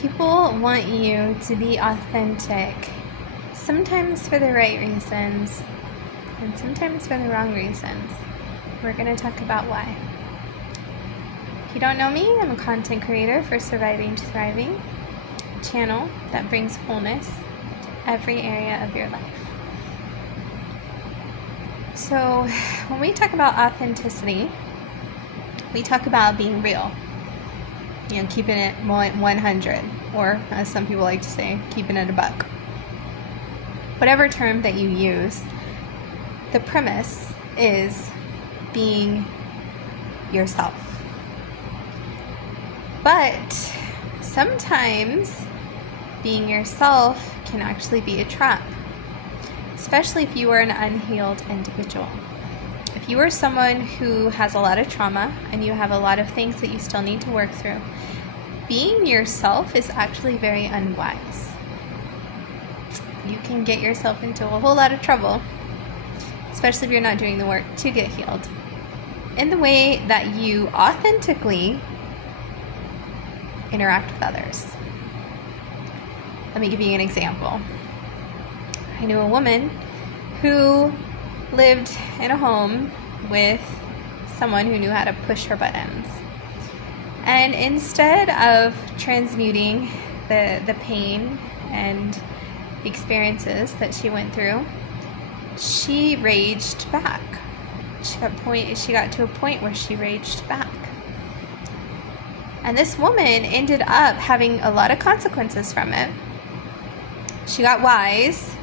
People want you to be authentic, sometimes for the right reasons, and sometimes for the wrong reasons. We're going to talk about why. If you don't know me, I'm a content creator for Surviving to Thriving, a channel that brings wholeness to every area of your life. So when we talk about authenticity, we talk about being real. You know, keeping it 100, or as some people like to say, keeping it a buck. Whatever term that you use, the premise is being yourself. But sometimes being yourself can actually be a trap, especially if you are an unhealed individual. If you are someone who has a lot of trauma and you have a lot of things that you still need to work through, being yourself is actually very unwise. You can get yourself into a whole lot of trouble, especially if you're not doing the work to get healed, in the way that you authentically interact with others. Let me give you an example. I knew a woman who lived in a home with someone who knew how to push her buttons. And instead of transmuting the pain and experiences that she went through, she raged back. She got to a point where she raged back. And this woman ended up having a lot of consequences from it. She got wise,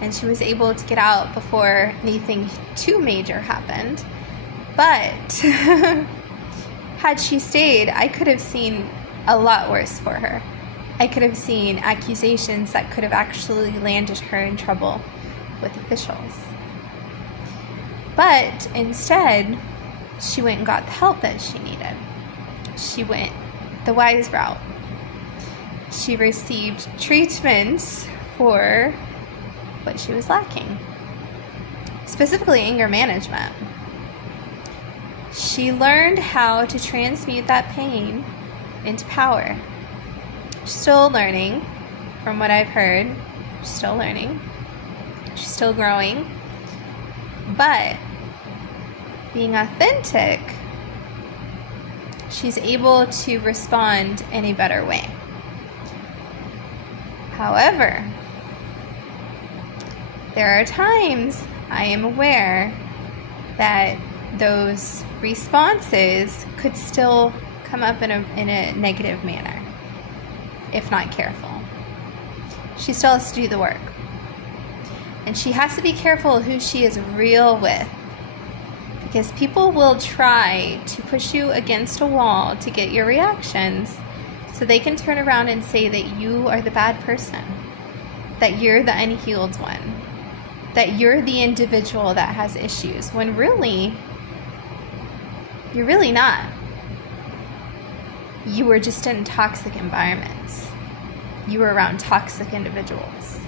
and she was able to get out before anything too major happened. But had she stayed, I could have seen a lot worse for her. I could have seen accusations that could have actually landed her in trouble with officials. But instead, she went and got the help that she needed. She went the wise route. She received treatments for what she was lacking, specifically anger management. She learned how to transmute that pain into power. She's still learning, from what I've heard. She's still learning. She's still growing. But being authentic, she's able to respond in a better way. However, there are times I am aware that those responses could still come up in a negative manner, if not careful. She still has to do the work. And she has to be careful who she is real with, because people will try to push you against a wall to get your reactions so they can turn around and say that you are the bad person, that you're the unhealed one, that you're the individual that has issues, when really, you're really not. You were just in toxic environments. You were around toxic individuals.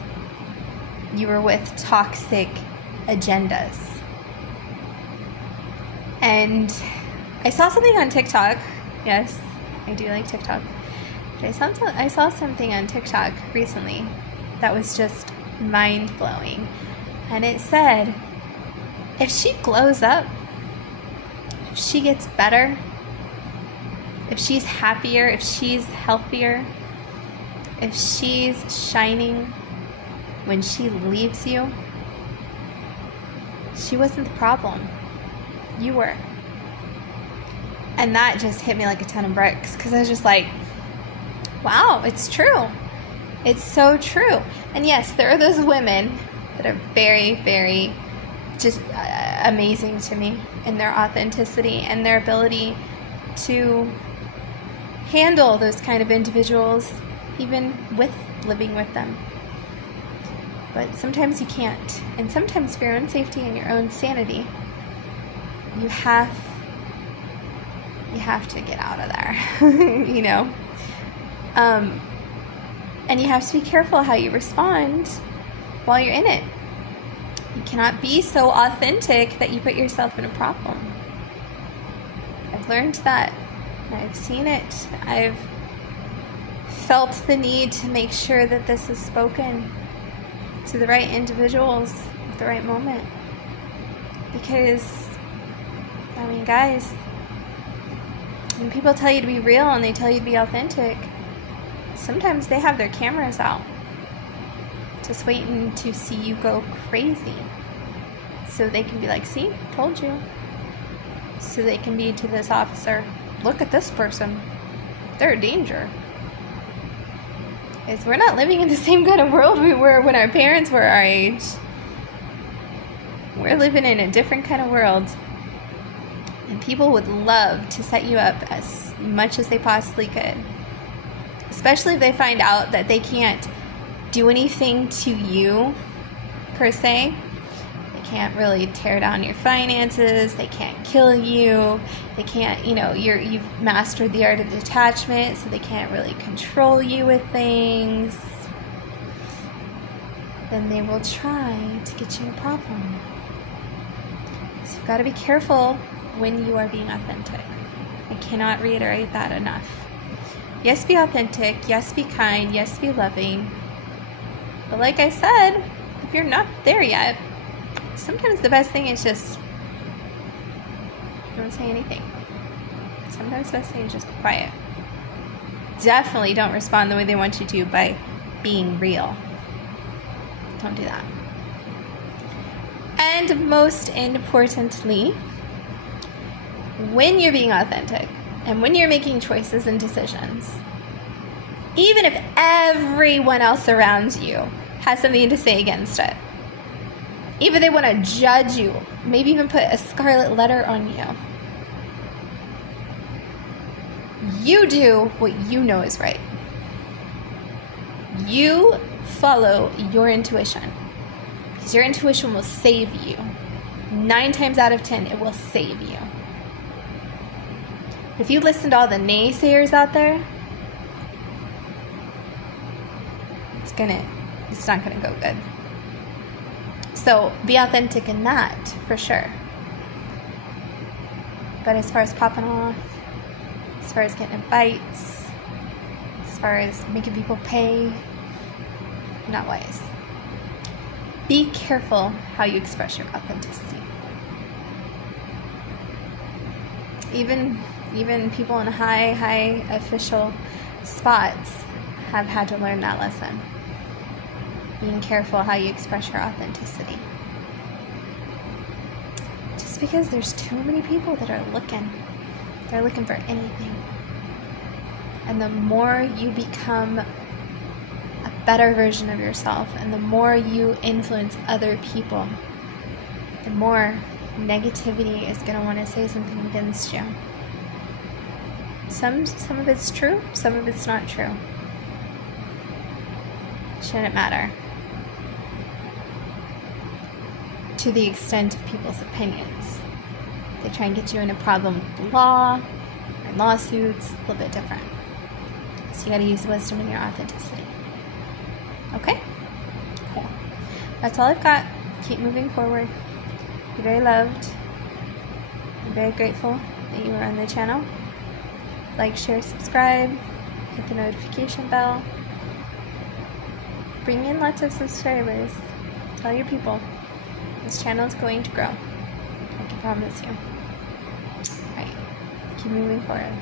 You were with toxic agendas. And I saw something on TikTok. Yes, I do like TikTok. But I saw something on TikTok recently that was just mind-blowing. And it said, if she glows up, if she gets better, if she's happier, if she's healthier, if she's shining when she leaves you, she wasn't the problem. You were. And that just hit me like a ton of bricks, because I was just like, wow, it's true. It's so true. And yes, there are those women that are very, very just amazing to me in their authenticity and their ability to handle those kind of individuals, even with living with them. But sometimes you can't. And sometimes for your own safety and your own sanity, you have to get out of there, you know? And you have to be careful how you respond while you're in it. You cannot be so authentic that you put yourself in a problem. I've learned that. I've seen it. I've felt the need to make sure that this is spoken to the right individuals at the right moment. Because, I mean, guys, when people tell you to be real and they tell you to be authentic, sometimes they have their cameras out, just waiting to see you go crazy. So they can be like, see, told you. So they can be to this officer, look at this person, they're a danger. Is we're not living in the same kind of world we were when our parents were our age. We're living in a different kind of world. And people would love to set you up as much as they possibly could. Especially if they find out that they can't do anything to you, per se. They can't really tear down your finances. They can't kill you. They can't, you've mastered the art of detachment, so they can't really control you with things. Then they will try to get you in a problem. So you've got to be careful when you are being authentic. I cannot reiterate that enough. Yes, be authentic. Yes, be kind. Yes, be loving. But like I said, if you're not there yet, sometimes the best thing is just don't say anything. Sometimes the best thing is just be quiet. Definitely don't respond the way they want you to by being real. Don't do that. And most importantly, when you're being authentic and when you're making choices and decisions, even if everyone else around you has something to say against it, even if they want to judge you, maybe even put a scarlet letter on you, you do what you know is right. You follow your intuition, because your intuition will save you. 9 times out of 10, it will save you. If you listen to all the naysayers out there, it's not gonna go good. So be authentic in that, for sure. But as far as popping off, as far as getting invites, as far as making people pay, not wise. Be careful how you express your authenticity. Even people in high official spots have had to learn that lesson. Being careful how you express your authenticity. Just because there's too many people that are looking. They're looking for anything. And the more you become a better version of yourself, and the more you influence other people, the more negativity is going to want to say something against you. Some of it's true, some of it's not true. Shouldn't matter. To the extent of people's opinions. They try and get you in a problem with law or lawsuits, a little bit different. So you got to use wisdom in your authenticity. Okay? Cool. That's all I've got. Keep moving forward. You're very loved. I'm very grateful that you are on the channel. Like, share, subscribe. Hit the notification bell. Bring in lots of subscribers. Tell your people. This channel is going to grow. I can promise you. Alright. Keep moving forward.